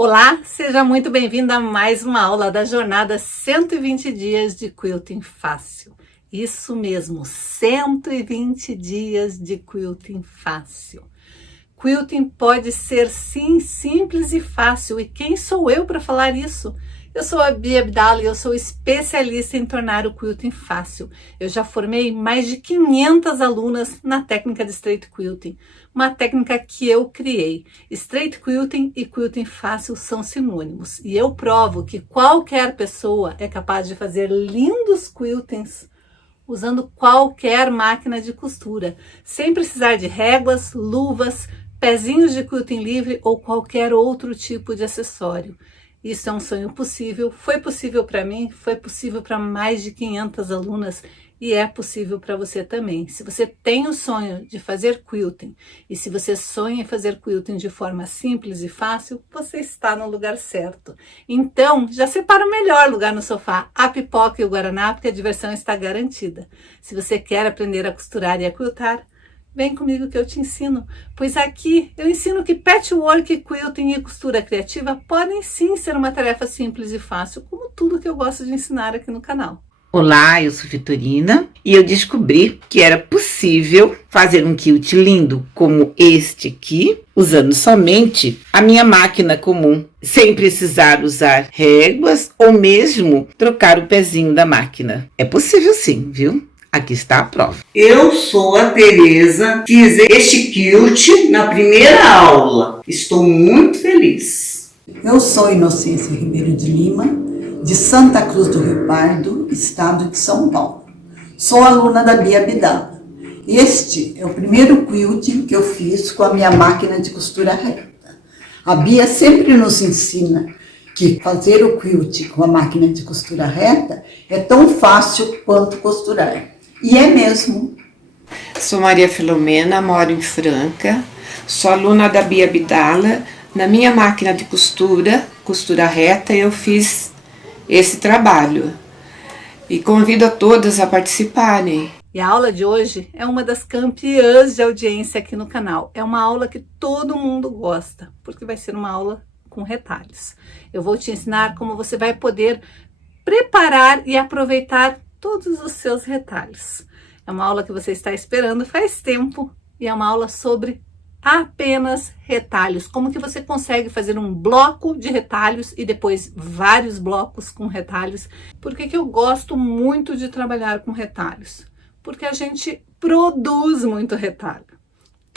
Olá, seja muito bem-vindo a mais uma aula da jornada 120 dias de Quilting Fácil. Isso mesmo, 120 dias de Quilting Fácil. Quilting pode ser sim simples e fácil, e quem sou eu para falar isso? Eu sou a Bia Abdala e eu sou especialista em tornar o quilting fácil. Eu já formei mais de 500 alunas na técnica de straight quilting, uma técnica que eu criei. Straight quilting e quilting fácil são sinônimos, e eu provo que qualquer pessoa é capaz de fazer lindos quiltings usando qualquer máquina de costura, sem precisar de réguas, luvas, pezinhos de quilting livre ou qualquer outro tipo de acessório. Isso é um sonho possível, foi possível para mim, foi possível para mais de 500 alunas e é possível para você também. Se você tem o sonho de fazer quilting e se você sonha em fazer quilting de forma simples e fácil, você está no lugar certo. Então, já separa o melhor lugar no sofá, a pipoca e o guaraná, porque a diversão está garantida. Se você quer aprender a costurar e a quiltar, vem comigo que eu te ensino, pois aqui eu ensino que patchwork, quilting e costura criativa podem sim ser uma tarefa simples e fácil, como tudo que eu gosto de ensinar aqui no canal. Olá, eu sou Vitorina e eu descobri que era possível fazer um quilt lindo como este aqui, usando somente a minha máquina comum, sem precisar usar réguas ou mesmo trocar o pezinho da máquina. É possível sim, viu? Aqui está a prova. Eu sou a Tereza, fiz este quilt na primeira aula. Estou muito feliz. Eu sou Inocência Ribeiro de Lima, de Santa Cruz do Rio Pardo, estado de São Paulo. Sou aluna da Bia Abdala. Este é o primeiro quilting que eu fiz com a minha máquina de costura reta. A Bia sempre nos ensina que fazer o quilting com a máquina de costura reta é tão fácil quanto costurar. E é mesmo. Sou Maria Filomena, moro em Franca, sou aluna da Bia Abdala. Na minha máquina de costura reta, eu fiz esse trabalho. E convido a todas a participarem. E a aula de hoje é uma das campeãs de audiência aqui no canal. É uma aula que todo mundo gosta, porque vai ser uma aula com retalhos. Eu vou te ensinar como você vai poder preparar e aproveitar todos os seus retalhos. É uma aula que você está esperando faz tempo e é uma aula sobre apenas retalhos. Como que você consegue fazer um bloco de retalhos e depois vários blocos com retalhos. Por que que eu gosto muito de trabalhar com retalhos? Porque a gente produz muito retalho.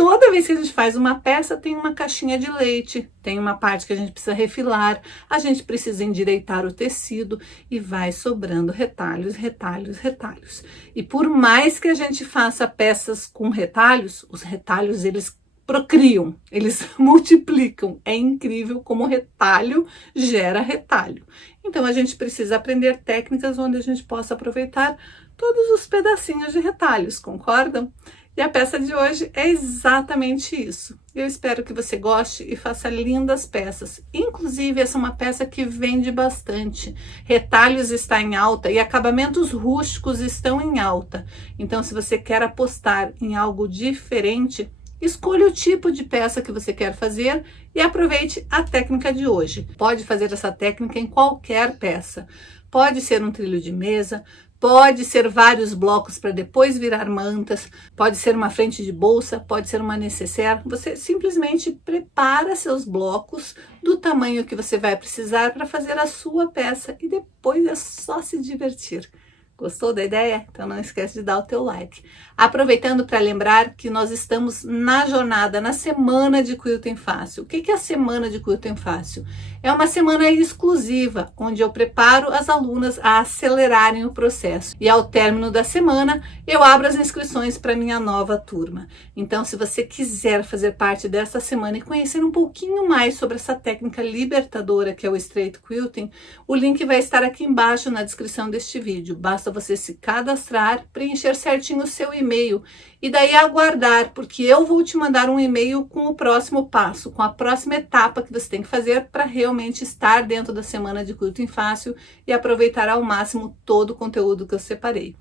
Toda vez que a gente faz uma peça, tem uma caixinha de leite, tem uma parte que a gente precisa refilar, a gente precisa endireitar o tecido e vai sobrando retalhos, retalhos, retalhos. E por mais que a gente faça peças com retalhos, os retalhos eles procriam, eles multiplicam. É incrível como retalho gera retalho. Então a gente precisa aprender técnicas onde a gente possa aproveitar todos os pedacinhos de retalhos, concordam? E a peça de hoje é exatamente isso. Eu espero que você goste e faça lindas peças. Inclusive, essa é uma peça que vende bastante. Retalhos está em alta e acabamentos rústicos estão em alta. Então, se você quer apostar em algo diferente, escolha o tipo de peça que você quer fazer e aproveite a técnica de hoje. Pode fazer essa técnica em qualquer peça. Pode ser um trilho de mesa, pode ser vários blocos para depois virar mantas, pode ser uma frente de bolsa, pode ser uma nécessaire. Você simplesmente prepara seus blocos do tamanho que você vai precisar para fazer a sua peça e depois é só se divertir. Gostou da ideia? Então não esquece de dar o teu like. Aproveitando para lembrar que nós estamos na jornada, na semana de Quilting Fácil. O que é a semana de Quilting Fácil? É uma semana exclusiva, onde eu preparo as alunas a acelerarem o processo. E ao término da semana, eu abro as inscrições para minha nova turma. Então, se você quiser fazer parte dessa semana e conhecer um pouquinho mais sobre essa técnica libertadora que é o straight quilting, o link vai estar aqui embaixo na descrição deste vídeo. Basta você se cadastrar, preencher certinho o seu e-mail e daí aguardar, porque eu vou te mandar um e-mail com o próximo passo, com a próxima etapa que você tem que fazer para realmente estar dentro da semana de Quilting Fácil e aproveitar ao máximo todo o conteúdo que eu separei.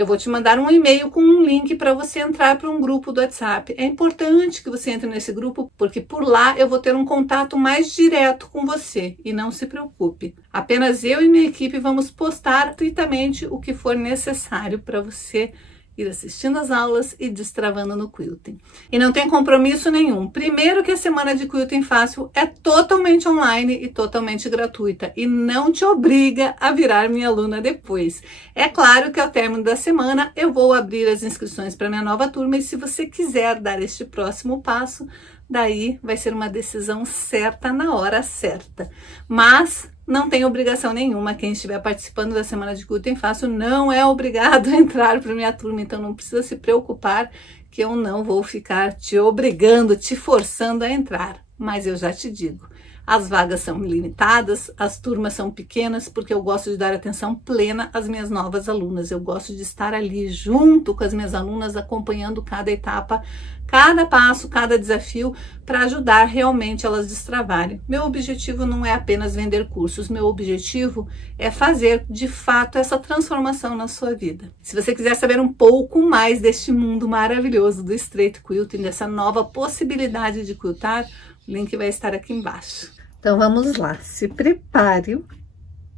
Eu vou te mandar um e-mail com um link para você entrar para um grupo do WhatsApp. É importante que você entre nesse grupo, porque por lá eu vou ter um contato mais direto com você. E não se preocupe, apenas eu e minha equipe vamos postar gratuitamente o que for necessário para você ir assistindo as aulas e destravando no quilting. E não tem compromisso nenhum. Primeiro que a semana de quilting fácil é totalmente online e totalmente gratuita e não te obriga a virar minha aluna depois. É claro que ao término da semana eu vou abrir as inscrições para minha nova turma e se você quiser dar este próximo passo, daí vai ser uma decisão certa na hora certa. Mas não tem obrigação nenhuma. Quem estiver participando da Semana de Quilting Fácil não é obrigado a entrar para minha turma. Então não precisa se preocupar que eu não vou ficar te obrigando, te forçando a entrar. Mas eu já te digo, as vagas são limitadas, as turmas são pequenas, porque eu gosto de dar atenção plena às minhas novas alunas. Eu gosto de estar ali junto com as minhas alunas, acompanhando cada etapa, cada passo, cada desafio, para ajudar realmente elas a destravarem. Meu objetivo não é apenas vender cursos, meu objetivo é fazer, de fato, essa transformação na sua vida. Se você quiser saber um pouco mais deste mundo maravilhoso do Straight Quilting, dessa nova possibilidade de quiltar, o link vai estar aqui embaixo. Então vamos lá, se prepare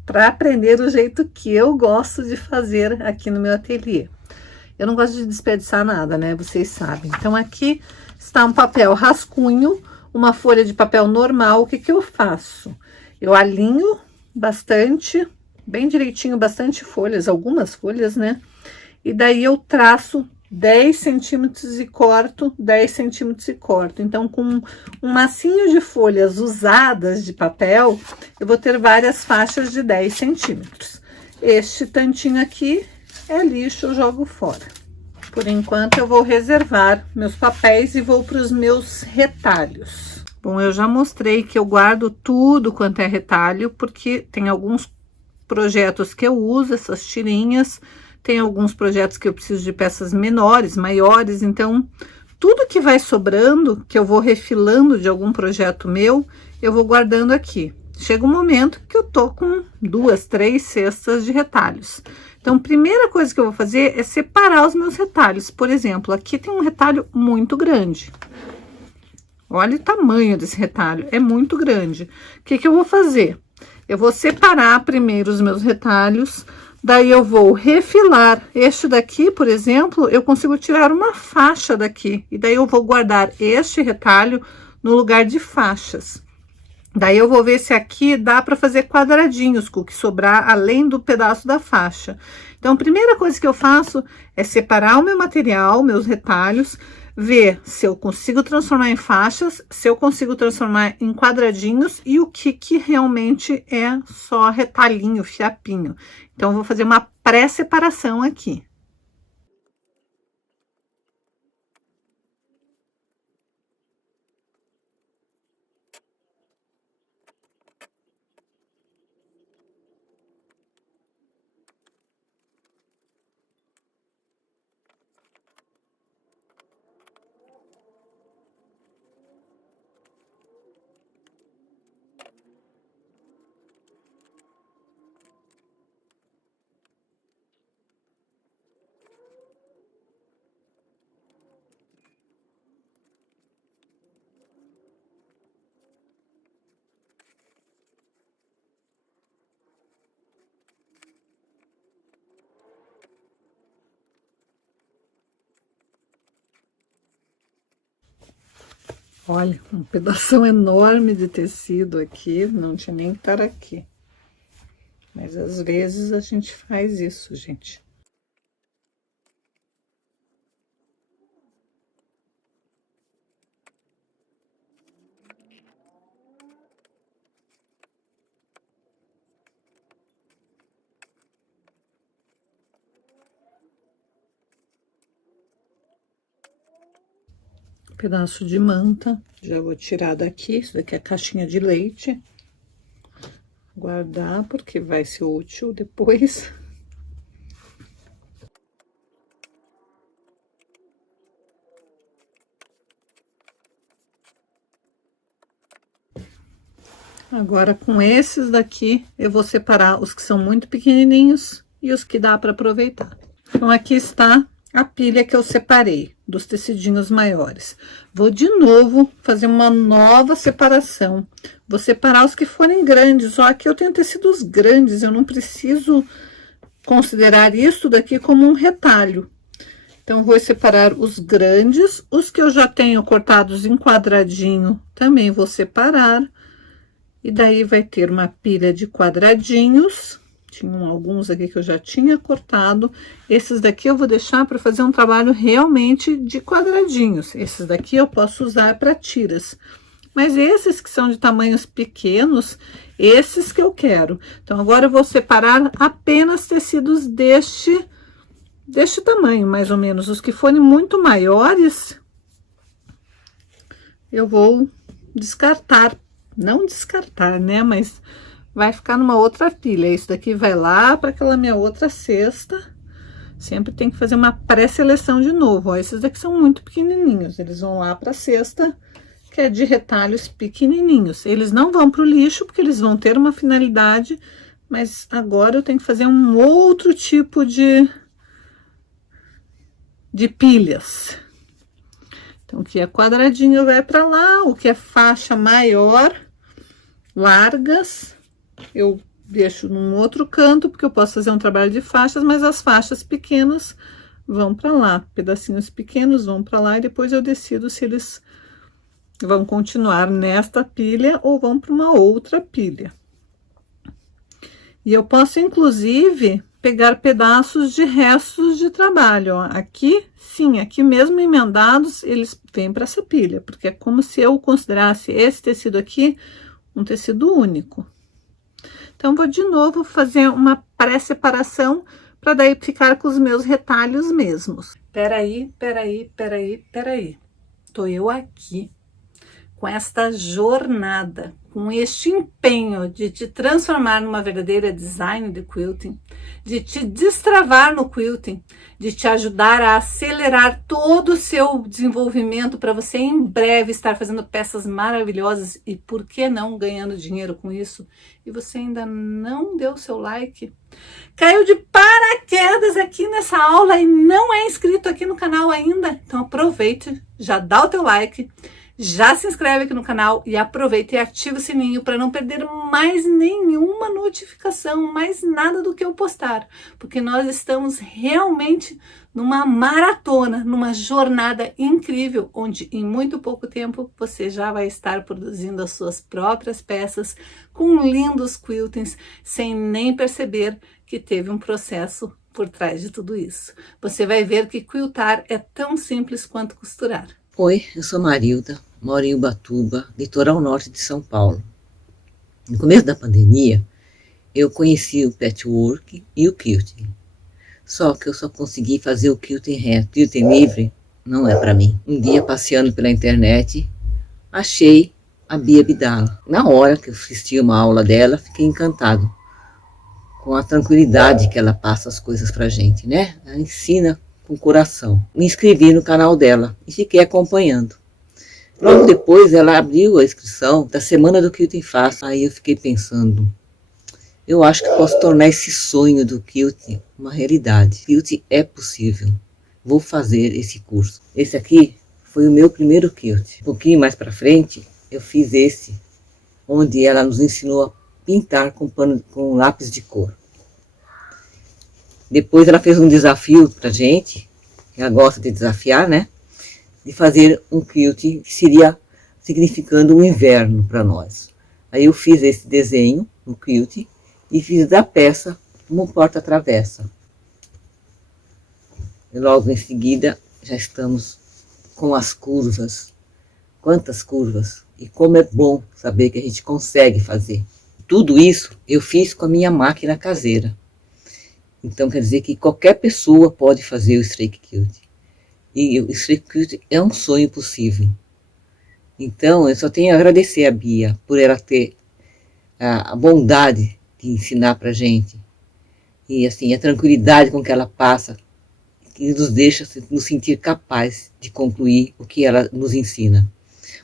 para aprender o jeito que eu gosto de fazer aqui no meu ateliê. Eu não gosto de desperdiçar nada, né? Vocês sabem. Então aqui está um papel rascunho, uma folha de papel normal. O que que eu faço? Eu alinho bastante, bem direitinho, bastante folhas, algumas folhas, né? E daí eu traço 10 centímetros e corto, 10 centímetros e corto. Então, com um massinho de folhas usadas de papel, eu vou ter várias faixas de 10 centímetros. Este tantinho aqui é lixo, eu jogo fora. Por enquanto, eu vou reservar meus papéis e vou para os meus retalhos. Bom, eu já mostrei que eu guardo tudo quanto é retalho, porque tem alguns projetos que eu uso, essas tirinhas. Tem alguns projetos que eu preciso de peças menores, maiores, então tudo que vai sobrando, que eu vou refilando de algum projeto meu, eu vou guardando aqui. Chega um momento que eu tô com 2, 3 cestas de retalhos. Então, a primeira coisa que eu vou fazer é separar os meus retalhos. Por exemplo, aqui tem um retalho muito grande. Olha o tamanho desse retalho, é muito grande. O que que eu vou fazer? Eu vou separar primeiro os meus retalhos. Daí eu vou refilar este daqui, por exemplo, eu consigo tirar uma faixa daqui. E daí eu vou guardar este retalho no lugar de faixas. Daí eu vou ver se aqui dá para fazer quadradinhos com o que sobrar além do pedaço da faixa. Então, a primeira coisa que eu faço é separar o meu material, meus retalhos, ver se eu consigo transformar em faixas, se eu consigo transformar em quadradinhos e o que realmente é só retalhinho, fiapinho. Então, eu vou fazer uma pré-separação aqui. Olha, um pedaço enorme de tecido aqui, não tinha nem que estar aqui. Mas às vezes a gente faz isso, gente. Pedaço de manta, já vou tirar daqui, isso daqui é a caixinha de leite, guardar porque vai ser útil depois. Agora com esses daqui eu vou separar os que são muito pequenininhos e os que dá para aproveitar. Então, aqui está a pilha que eu separei dos tecidinhos maiores. Vou de novo fazer uma nova separação. Vou separar os que forem grandes. Ó, aqui eu tenho tecidos grandes, eu não preciso considerar isso daqui como um retalho. Então, vou separar os grandes, os que eu já tenho cortados em quadradinho, também vou separar. E daí vai ter uma pilha de quadradinhos. Tinham alguns aqui que eu já tinha cortado. Esses daqui eu vou deixar para fazer um trabalho realmente de quadradinhos. Esses daqui eu posso usar para tiras. Mas esses que são de tamanhos pequenos, esses que eu quero. Então, agora eu vou separar apenas tecidos deste tamanho, mais ou menos. Os que forem muito maiores, eu vou descartar. Não descartar, né? Mas vai ficar numa outra pilha. Isso daqui vai lá para aquela minha outra cesta. Sempre tem que fazer uma pré-seleção de novo. Ó, esses daqui são muito pequenininhos. Eles vão lá para a cesta, que é de retalhos pequenininhos. Eles não vão para o lixo, porque eles vão ter uma finalidade. Mas agora eu tenho que fazer um outro tipo de pilhas. Então, o que é quadradinho vai para lá, o que é faixa maior, largas, eu deixo num outro canto, porque eu posso fazer um trabalho de faixas, mas as faixas pequenas vão para lá, pedacinhos pequenos vão para lá, e depois eu decido se eles vão continuar nesta pilha ou vão para uma outra pilha. E eu posso, inclusive, pegar pedaços de restos de trabalho, ó. Aqui, sim, aqui mesmo emendados, eles vêm para essa pilha, porque é como se eu considerasse esse tecido aqui um tecido único. Então, vou de novo fazer uma pré-separação para daí ficar com os meus retalhos mesmos. Peraí. Tô eu aqui com esta jornada, com este empenho de te transformar numa verdadeira designer de quilting, de te destravar no quilting, de te ajudar a acelerar todo o seu desenvolvimento para você em breve estar fazendo peças maravilhosas e, por que não, ganhando dinheiro com isso. E você ainda não deu seu like? Caiu de paraquedas aqui nessa aula e não é inscrito aqui no canal ainda? Então aproveite, já dá o teu like, já se inscreve aqui no canal e aproveita e ativa o sininho para não perder mais nenhuma notificação, mais nada do que eu postar, porque nós estamos realmente numa maratona, numa jornada incrível, onde em muito pouco tempo você já vai estar produzindo as suas próprias peças com lindos quiltings, sem nem perceber que teve um processo por trás de tudo isso. Você vai ver que quiltar é tão simples quanto costurar. Oi, eu sou Marilda, moro em Ubatuba, litoral norte de São Paulo. No começo da pandemia, eu conheci o patchwork e o quilting. Só que eu só consegui fazer o quilting reto. Quilting livre não é para mim. Um dia, passeando pela internet, achei a Bia Abdala. Na hora que eu assisti uma aula dela, fiquei encantado com a tranquilidade que ela passa as coisas pra gente, né? Ela ensina com o coração. Me inscrevi no canal dela e fiquei acompanhando. Logo depois ela abriu a inscrição da Semana do Quilting Fácil. Aí eu fiquei pensando, eu acho que posso tornar esse sonho do quilting uma realidade. Quilting é possível. Vou fazer esse curso. Esse aqui foi o meu primeiro quilting. Um pouquinho mais para frente eu fiz esse, onde ela nos ensinou a pintar com lápis de cor. Depois ela fez um desafio pra gente, ela gosta de desafiar, né? De fazer um quilting que seria significando o inverno para nós. Aí eu fiz esse desenho no quilting e fiz da peça uma porta-travessa. E logo em seguida já estamos com as curvas. Quantas curvas! E como é bom saber que a gente consegue fazer. Tudo isso eu fiz com a minha máquina caseira. Então, quer dizer que qualquer pessoa pode fazer o streak quilting. E o streak quilting é um sonho possível. Então, eu só tenho a agradecer a Bia por ela ter a bondade de ensinar pra gente. E, assim, a tranquilidade com que ela passa, que nos deixa nos sentir capazes de concluir o que ela nos ensina.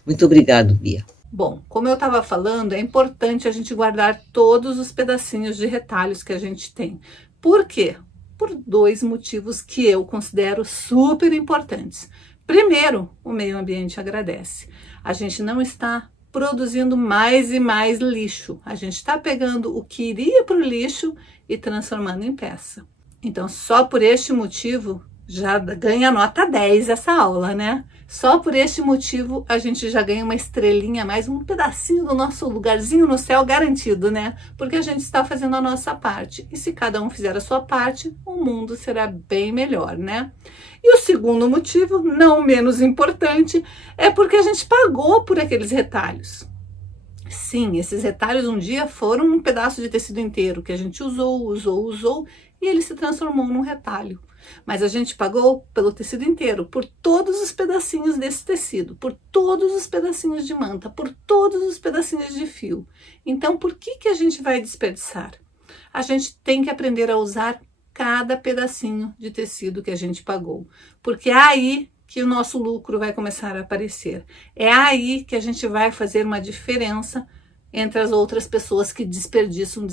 Muito obrigado, Bia. Bom, como eu estava falando, é importante a gente guardar todos os pedacinhos de retalhos que a gente tem. Por quê? por 2 motivos que eu considero super importantes. Primeiro, o meio ambiente agradece. A gente não está produzindo mais e mais lixo. A gente está pegando o que iria para o lixo e transformando em peça. Então, só por este motivo, já ganha nota 10 essa aula, né? Só por este motivo, a gente já ganha uma estrelinha a mais, um pedacinho do nosso lugarzinho no céu garantido, né? Porque a gente está fazendo a nossa parte. E se cada um fizer a sua parte, o mundo será bem melhor, né? E o segundo motivo, não menos importante, é porque a gente pagou por aqueles retalhos. Sim, esses retalhos um dia foram um pedaço de tecido inteiro que a gente usou e ele se transformou num retalho. Mas a gente pagou pelo tecido inteiro, por todos os pedacinhos desse tecido, por todos os pedacinhos de manta, por todos os pedacinhos de fio. Então, por que a gente vai desperdiçar? A gente tem que aprender a usar cada pedacinho de tecido que a gente pagou, porque é aí que o nosso lucro vai começar a aparecer. É aí que a gente vai fazer uma diferença entre as outras pessoas que desperdiçam.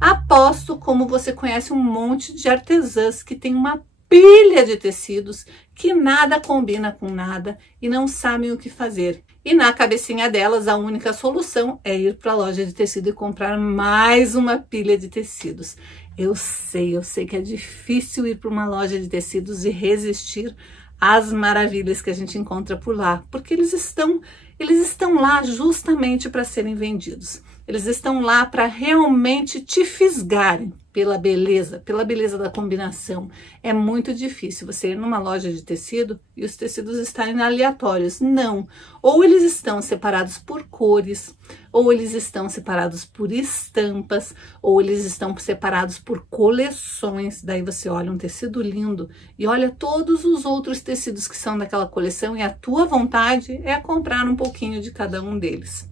Aposto como você conhece um monte de artesãs que tem uma pilha de tecidos que nada combina com nada e não sabem o que fazer. E na cabecinha delas, a única solução é ir para a loja de tecido e comprar mais uma pilha de tecidos. Eu sei que é difícil ir para uma loja de tecidos e resistir às maravilhas que a gente encontra por lá, porque eles estão lá justamente para serem vendidos. Eles estão lá para realmente te fisgarem pela beleza da combinação. É muito difícil você ir numa loja de tecido e os tecidos estarem aleatórios. Não. Ou eles estão separados por cores, ou eles estão separados por estampas, ou eles estão separados por coleções. Daí você olha um tecido lindo e olha todos os outros tecidos que são daquela coleção e a tua vontade é comprar um pouquinho de cada um deles.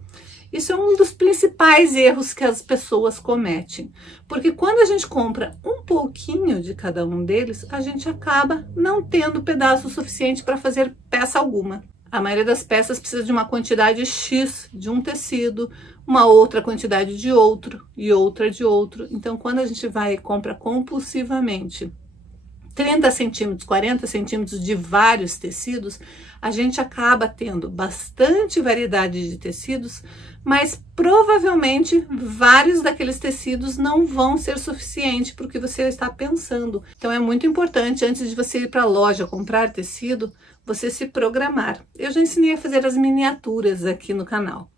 Isso é um dos principais erros que as pessoas cometem, porque quando a gente compra um pouquinho de cada um deles, a gente acaba não tendo pedaço suficiente para fazer peça alguma. A maioria das peças precisa de uma quantidade X de um tecido, uma outra quantidade de outro e outra de outro. Então, quando a gente vai e compra compulsivamente 30 centímetros, 40 centímetros de vários tecidos, a gente acaba tendo bastante variedade de tecidos, mas provavelmente vários daqueles tecidos não vão ser suficiente para o que você está pensando. Então é muito importante, antes de você ir para a loja comprar tecido, você se programar. Eu já ensinei a fazer as miniaturas aqui no canal.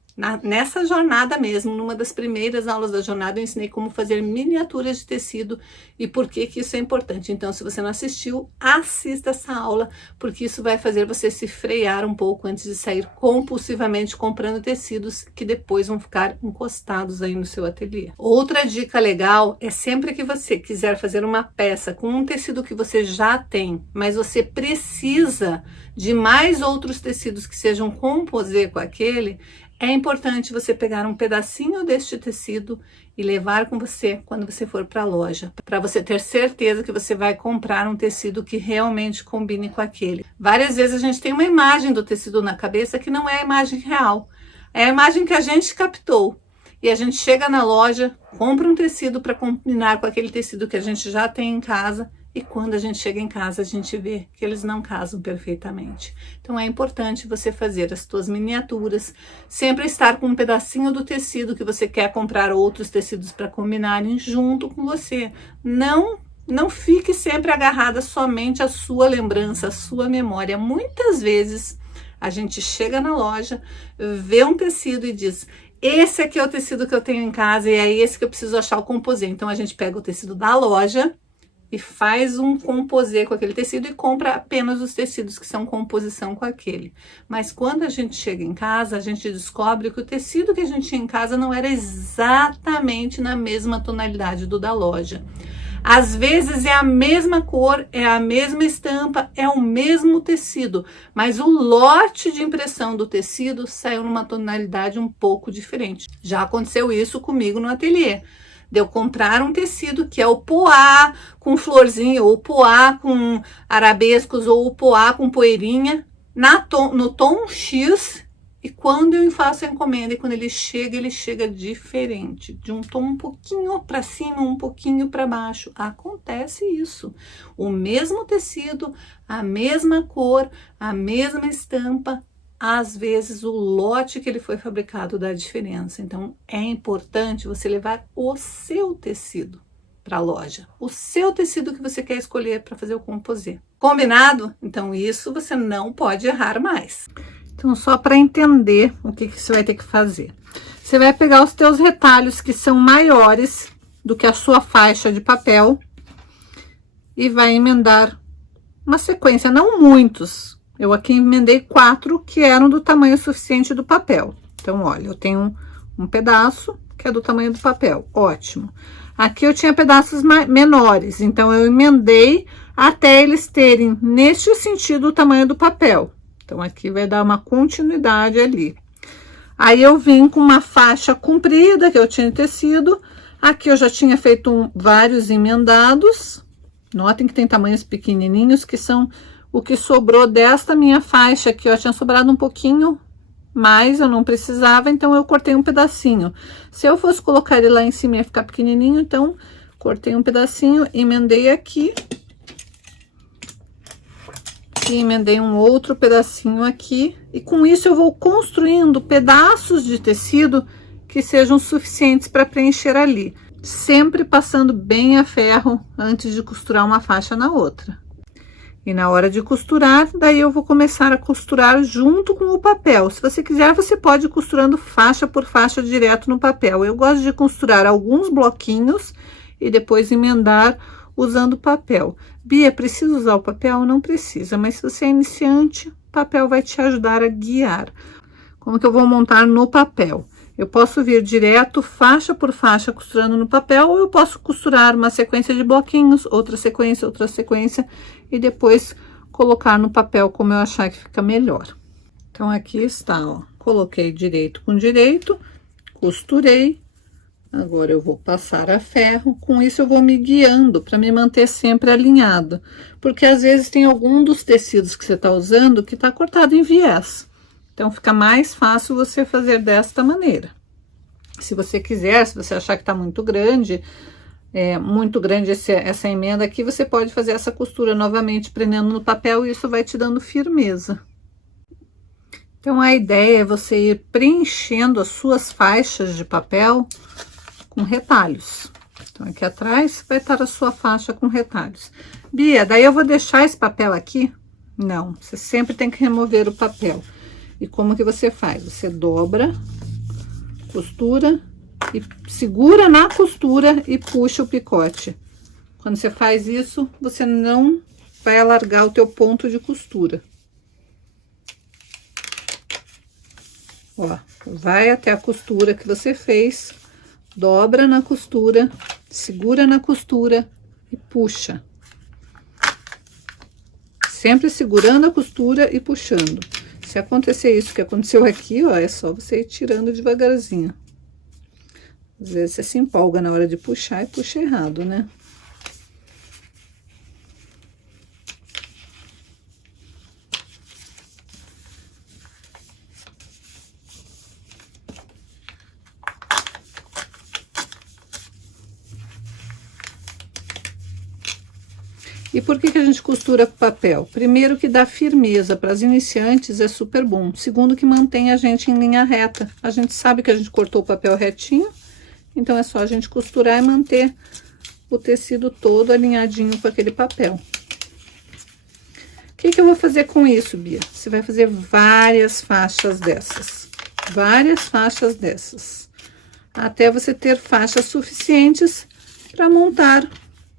Nessa jornada mesmo, numa das primeiras aulas da jornada, eu ensinei como fazer miniaturas de tecido e por que isso é importante. Então, se você não assistiu, assista essa aula, porque isso vai fazer você se frear um pouco antes de sair compulsivamente comprando tecidos que depois vão ficar encostados aí no seu ateliê. Outra dica legal é sempre que você quiser fazer uma peça com um tecido que você já tem, mas você precisa de mais outros tecidos que sejam composê com aquele, é importante você pegar um pedacinho deste tecido e levar com você quando você for para a loja, para você ter certeza que você vai comprar um tecido que realmente combine com aquele. Várias vezes a gente tem uma imagem do tecido na cabeça que não é a imagem real, é a imagem que a gente captou. E a gente chega na loja, compra um tecido para combinar com aquele tecido que a gente já tem em casa, e quando a gente chega em casa, a gente vê que eles não casam perfeitamente. Então é importante você fazer as suas miniaturas, sempre estar com um pedacinho do tecido que você quer comprar outros tecidos para combinarem junto com você. Não fique sempre agarrada somente à sua lembrança, à sua memória. Muitas vezes a gente chega na loja, vê um tecido e diz: esse aqui é o tecido que eu tenho em casa e é esse que eu preciso achar o composê. Então a gente pega o tecido da loja e faz um composê com aquele tecido e compra apenas os tecidos que são composição com aquele. Mas quando a gente chega em casa, a gente descobre que o tecido que a gente tinha em casa não era exatamente na mesma tonalidade do da loja. Às vezes é a mesma cor, é a mesma estampa, é o mesmo tecido, mas o lote de impressão do tecido saiu numa tonalidade um pouco diferente. Já aconteceu isso comigo no ateliê. De eu comprar um tecido que é o poá com florzinha, ou o poá com arabescos, ou o poá com poeirinha, no tom X, E quando eu faço a encomenda e quando ele chega diferente, de um tom um pouquinho para cima, um pouquinho para baixo. Acontece isso. O mesmo tecido, a mesma cor, a mesma estampa, às vezes o lote que ele foi fabricado dá diferença. Então é importante você levar o seu tecido para a loja, o seu tecido que você quer escolher para fazer o composê. Combinado? Então isso você não pode errar mais. Então, só para entender o que você vai ter que fazer. Você vai pegar os teus retalhos que são maiores do que a sua faixa de papel e vai emendar uma sequência, não muitos. Eu aqui emendei 4 que eram do tamanho suficiente do papel. Então, olha, eu tenho um pedaço que é do tamanho do papel, ótimo. Aqui eu tinha pedaços menores, então eu emendei até eles terem, neste sentido, o tamanho do papel. Então, aqui vai dar uma continuidade ali. Aí, eu vim com uma faixa comprida, que eu tinha tecido. Aqui, eu já tinha feito vários emendados. Notem que tem tamanhos pequenininhos, que são o que sobrou desta minha faixa aqui, ó. Tinha sobrado um pouquinho mais, eu não precisava, então eu cortei um pedacinho. Se eu fosse colocar ele lá em cima, ia ficar pequenininho, então, cortei um pedacinho, emendei aqui. E emendei um outro pedacinho aqui, e com isso eu vou construindo pedaços de tecido que sejam suficientes para preencher ali, sempre passando bem a ferro antes de costurar uma faixa na outra. E na hora de costurar, daí eu vou começar a costurar junto com o papel. Se você quiser, você pode ir costurando faixa por faixa direto no papel. Eu gosto de costurar alguns bloquinhos e depois emendar usando papel. Bia, precisa usar o papel? Não precisa, mas se você é iniciante, o papel vai te ajudar a guiar. Como que eu vou montar no papel? Eu posso vir direto, faixa por faixa, costurando no papel, ou eu posso costurar uma sequência de bloquinhos, outra sequência, e depois colocar no papel como eu achar que fica melhor. Então, aqui está, ó. Coloquei direito com direito, costurei. Agora, eu vou passar a ferro, com isso eu vou me guiando para me manter sempre alinhado, porque às vezes tem algum dos tecidos que você está usando que está cortado em viés, então fica mais fácil você fazer desta maneira. Se você quiser, se você achar que está muito grande essa emenda aqui, você pode fazer essa costura novamente prendendo no papel e isso vai te dando firmeza. Então, a ideia é você ir preenchendo as suas faixas de papel com retalhos. Então, aqui atrás vai estar a sua faixa com retalhos. Bia, daí eu vou deixar esse papel aqui? Não, você sempre tem que remover o papel. E como que você faz? Você dobra, costura e segura na costura e puxa o picote. Quando você faz isso, você não vai alargar o teu ponto de costura. Ó, vai até a costura que você fez, dobra na costura, segura na costura e puxa. Sempre segurando a costura e puxando. Se acontecer isso que aconteceu aqui, ó, é só você ir tirando devagarzinho. Às vezes você se empolga na hora de puxar e puxa errado, né? E por que a gente costura com papel? Primeiro, que dá firmeza para as iniciantes, é super bom. Segundo, que mantém a gente em linha reta. A gente sabe que a gente cortou o papel retinho, então é só a gente costurar e manter o tecido todo alinhadinho com aquele papel. O que eu vou fazer com isso, Bia? Você vai fazer várias faixas dessas. Várias faixas dessas. Até você ter faixas suficientes para montar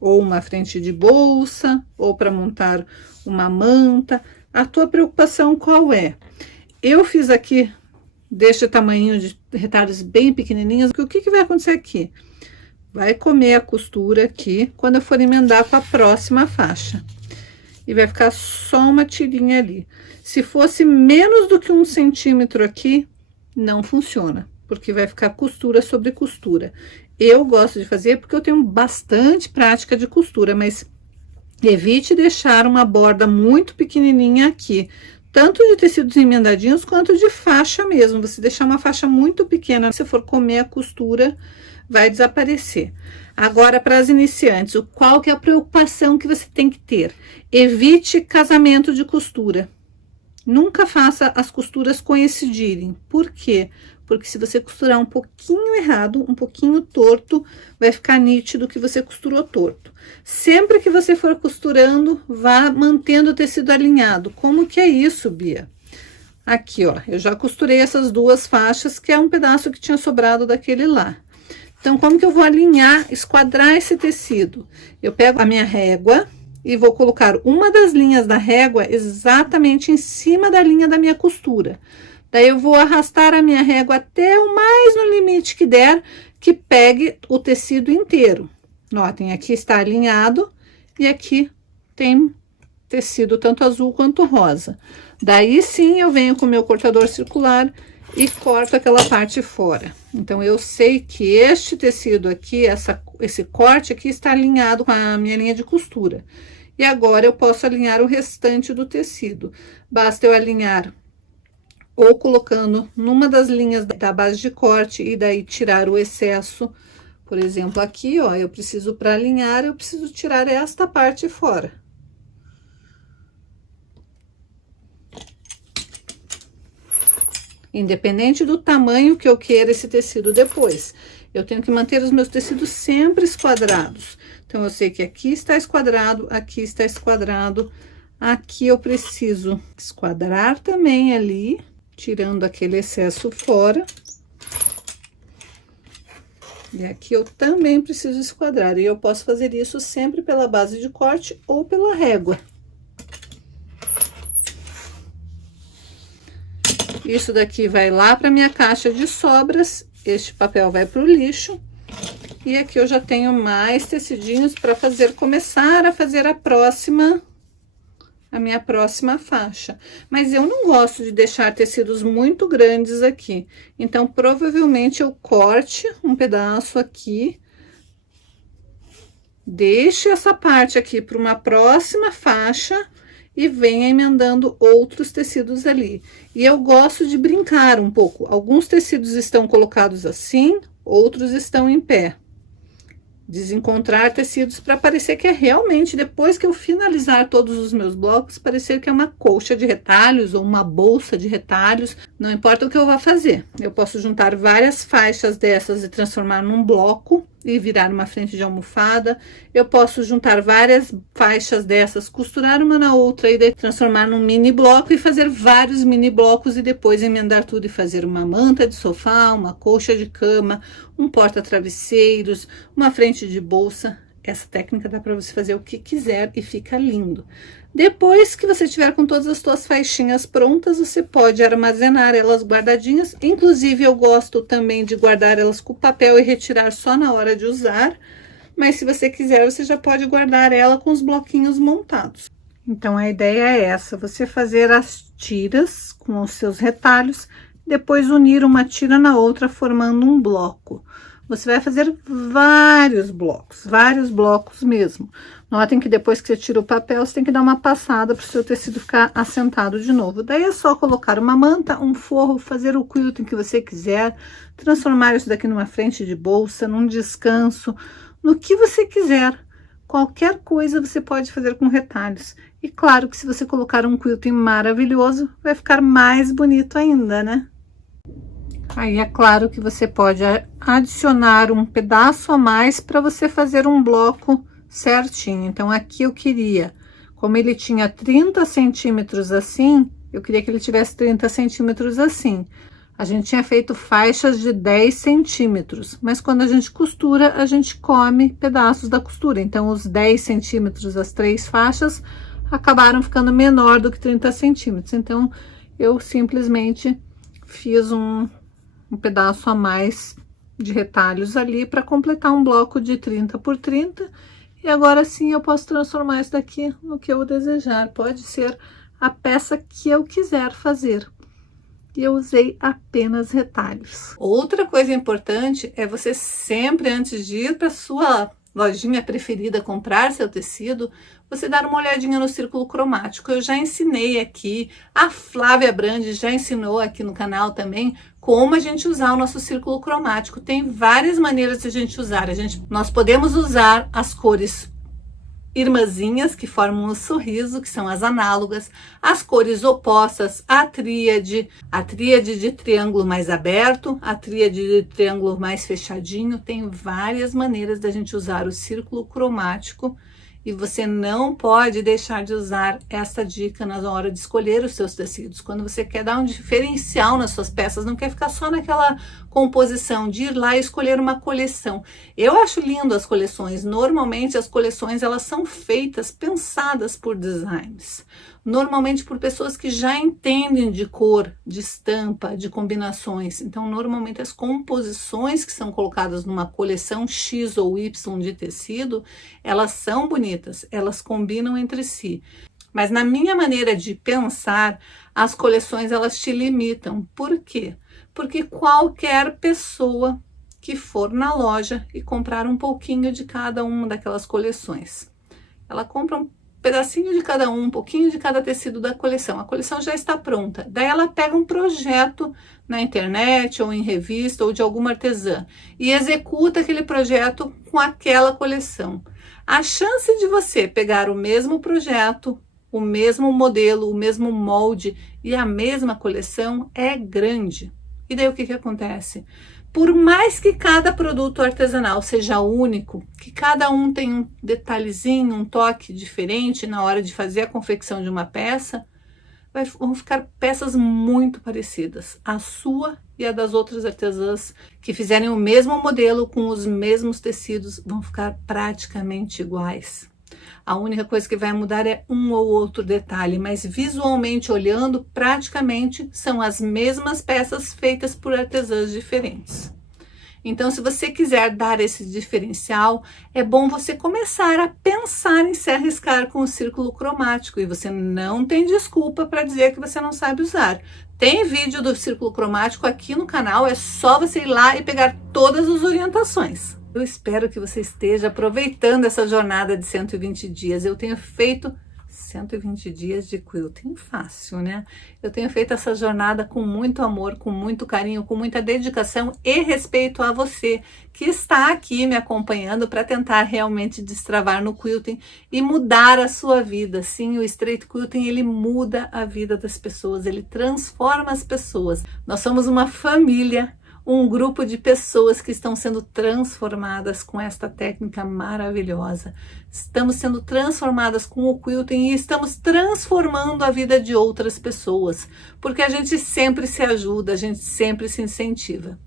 ou uma frente de bolsa, ou para montar uma manta. A tua preocupação qual é? Eu fiz aqui deste tamanho de retalhos bem pequenininhos. O que vai acontecer aqui? Vai comer a costura aqui quando eu for emendar com a próxima faixa. E vai ficar só uma tirinha ali. Se fosse menos do que 1 centímetro aqui, não funciona, porque vai ficar costura sobre costura. Eu gosto de fazer porque eu tenho bastante prática de costura, mas evite deixar uma borda muito pequenininha aqui. tanto de tecidos emendadinhos quanto de faixa mesmo. Você deixar uma faixa muito pequena, se for comer a costura, vai desaparecer. Agora, para as iniciantes, qual que é a preocupação que você tem que ter? Evite casamento de costura. Nunca faça as costuras coincidirem. Por quê? Porque se você costurar um pouquinho errado, um pouquinho torto, vai ficar nítido que você costurou torto. Sempre que você for costurando, vá mantendo o tecido alinhado. Como que é isso, Bia? Aqui, ó, eu já costurei essas duas faixas, que é um pedaço que tinha sobrado daquele lá. Então, como que eu vou alinhar, esquadrar esse tecido? Eu pego a minha régua e vou colocar uma das linhas da régua exatamente em cima da linha da minha costura. Daí eu vou arrastar a minha régua até o mais no limite que der, que pegue o tecido inteiro. Notem, aqui está alinhado e aqui tem tecido tanto azul quanto rosa. Daí sim eu venho com o meu cortador circular e corto aquela parte fora. Então eu sei que este tecido aqui, esse corte aqui está alinhado com a minha linha de costura. E agora eu posso alinhar o restante do tecido. Basta eu alinhar ou colocando numa das linhas da base de corte e daí tirar o excesso. Por exemplo, aqui, ó, eu preciso, para alinhar, eu preciso tirar esta parte fora. Independente do tamanho que eu queira esse tecido depois, eu tenho que manter os meus tecidos sempre esquadrados. Então, eu sei que aqui está esquadrado, aqui está esquadrado, aqui eu preciso esquadrar também ali, tirando aquele excesso fora. E aqui eu também preciso esquadrar, e eu posso fazer isso sempre pela base de corte ou pela régua. Isso daqui vai lá para minha caixa de sobras, este papel vai para o lixo. E aqui eu já tenho mais tecidinhos para começar a fazer a minha próxima faixa. Mas eu não gosto de deixar tecidos muito grandes aqui. Então, provavelmente eu corte um pedaço aqui. Deixe essa parte aqui para uma próxima faixa e venha emendando outros tecidos ali. E eu gosto de brincar um pouco. Alguns tecidos estão colocados assim, outros estão em pé. Desencontrar tecidos para parecer que é realmente, depois que eu finalizar todos os meus blocos, parecer que é uma colcha de retalhos ou uma bolsa de retalhos, não importa o que eu vá fazer. Eu posso juntar várias faixas dessas e transformar num bloco e virar uma frente de almofada. Eu posso juntar várias faixas dessas, costurar uma na outra e daí transformar num mini bloco e fazer vários mini blocos e depois emendar tudo e fazer uma manta de sofá, uma colcha de cama, um porta-travesseiros, uma frente de bolsa. Essa técnica dá para você fazer o que quiser e fica lindo. Depois que você tiver com todas as suas faixinhas prontas, você pode armazenar elas guardadinhas. Inclusive, eu gosto também de guardar elas com papel e retirar só na hora de usar. Mas se você quiser, você já pode guardar ela com os bloquinhos montados. Então, a ideia é essa, você fazer as tiras com os seus retalhos, depois unir uma tira na outra, formando um bloco. Você vai fazer vários blocos mesmo. Notem que depois que você tira o papel, você tem que dar uma passada para o seu tecido ficar assentado de novo. Daí é só colocar uma manta, um forro, fazer o quilting que você quiser, transformar isso daqui numa frente de bolsa, num descanso, no que você quiser. Qualquer coisa você pode fazer com retalhos. E claro que se você colocar um quilting maravilhoso, vai ficar mais bonito ainda, né? Aí é claro que você pode adicionar um pedaço a mais para você fazer um bloco certinho. Então, aqui eu queria, como ele tinha 30 centímetros assim, eu queria que ele tivesse 30 centímetros assim. A gente tinha feito faixas de 10 centímetros, mas quando a gente costura, a gente come pedaços da costura. Então, os 10 centímetros, as 3 faixas, acabaram ficando menor do que 30 centímetros. Então, eu simplesmente fiz um pedaço a mais de retalhos ali para completar um bloco de 30 por 30. E agora sim eu posso transformar isso daqui no que eu desejar. Pode ser a peça que eu quiser fazer. E eu usei apenas retalhos. Outra coisa importante é você sempre, antes de ir para sua lojinha preferida comprar seu tecido, você dar uma olhadinha no círculo cromático. Eu já ensinei aqui, a Flávia Brandi já ensinou aqui no canal também como a gente usar o nosso círculo cromático. Tem várias maneiras de a gente usar. Nós podemos usar as cores irmãzinhas que formam o sorriso, que são as análogas, as cores opostas, a tríade de triângulo mais aberto, a tríade de triângulo mais fechadinho. Tem várias maneiras da gente usar o círculo cromático e você não pode deixar de usar essa dica na hora de escolher os seus tecidos. Quando você quer dar um diferencial nas suas peças, não quer ficar só naquela composição de ir lá e escolher uma coleção. Eu acho lindo as coleções. Normalmente as coleções elas são feitas, pensadas por designers. Normalmente por pessoas que já entendem de cor, de estampa, de combinações. Então, normalmente as composições que são colocadas numa coleção X ou Y de tecido, elas são bonitas, elas combinam entre si. Mas na minha maneira de pensar, as coleções elas te limitam. Por quê? Porque qualquer pessoa que for na loja e comprar um pouquinho de cada uma daquelas coleções, ela compra um pedacinho de cada um pouquinho de cada tecido da coleção. A coleção já está pronta. Daí ela pega um projeto na internet ou em revista ou de alguma artesã e executa aquele projeto com aquela coleção. A chance de você pegar o mesmo projeto, o mesmo modelo, o mesmo molde e a mesma coleção é grande. E daí o que acontece? Por mais que cada produto artesanal seja único, que cada um tenha um detalhezinho, um toque diferente na hora de fazer a confecção de uma peça, vão ficar peças muito parecidas. A sua e a das outras artesãs que fizerem o mesmo modelo com os mesmos tecidos vão ficar praticamente iguais. A única coisa que vai mudar é um ou outro detalhe, mas visualmente olhando, praticamente são as mesmas peças feitas por artesãs diferentes. Então, se você quiser dar esse diferencial, é bom você começar a pensar em se arriscar com o círculo cromático e você não tem desculpa para dizer que você não sabe usar. Tem vídeo do círculo cromático aqui no canal, é só você ir lá e pegar todas as orientações. Eu espero que você esteja aproveitando essa jornada de 120 dias. Eu tenho feito 120 dias de quilting fácil, né? Eu tenho feito essa jornada com muito amor, com muito carinho, com muita dedicação e respeito a você que está aqui me acompanhando para tentar realmente destravar no quilting e mudar a sua vida. Sim, o straight quilting, ele muda a vida das pessoas, ele transforma as pessoas. Nós somos uma família, um grupo de pessoas que estão sendo transformadas com esta técnica maravilhosa. Estamos sendo transformadas com o quilting e estamos transformando a vida de outras pessoas, porque a gente sempre se ajuda, a gente sempre se incentiva.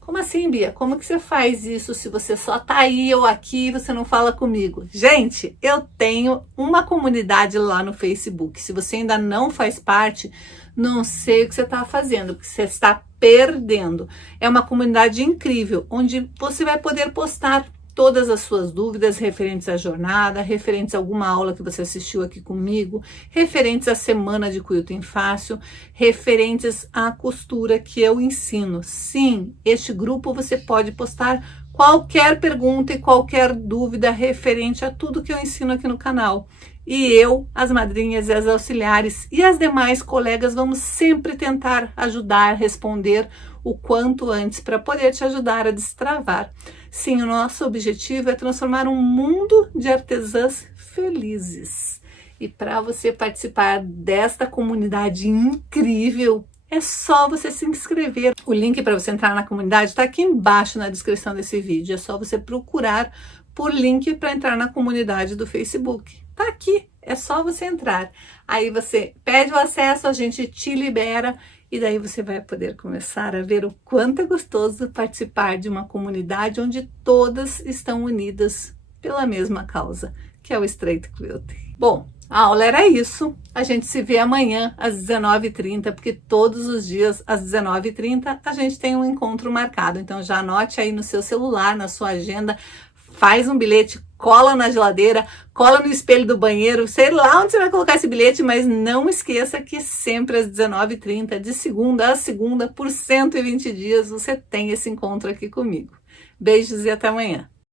Como assim, Bia? Como que você faz isso se você só tá aí ou aqui e você não fala comigo? Gente, eu tenho uma comunidade lá no Facebook. Se você ainda não faz parte, não sei o que você está fazendo, porque você está perdendo. É uma comunidade incrível, onde você vai poder postar todas as suas dúvidas referentes à jornada, referentes a alguma aula que você assistiu aqui comigo, referentes à semana de quilting fácil, referentes à costura que eu ensino. Sim, este grupo você pode postar qualquer pergunta e qualquer dúvida referente a tudo que eu ensino aqui no canal. E eu, as madrinhas e as auxiliares e as demais colegas vamos sempre tentar ajudar, responder o quanto antes para poder te ajudar a destravar. Sim, o nosso objetivo é transformar um mundo de artesãs felizes. E para você participar desta comunidade incrível, é só você se inscrever. O link para você entrar na comunidade está aqui embaixo na descrição desse vídeo. É só você procurar por link para entrar na comunidade do Facebook. Tá aqui, é só você entrar. Aí você pede o acesso, a gente te libera e daí você vai poder começar a ver o quanto é gostoso participar de uma comunidade onde todas estão unidas pela mesma causa, que é o Straight Quilting. Bom, a aula era isso. A gente se vê amanhã às 19h30, porque todos os dias às 19h30 a gente tem um encontro marcado. Então já anote aí no seu celular, na sua agenda, faz um bilhete, cola na geladeira, cola no espelho do banheiro, sei lá onde você vai colocar esse bilhete, mas não esqueça que sempre às 19h30, de segunda a segunda, por 120 dias, você tem esse encontro aqui comigo. Beijos e até amanhã.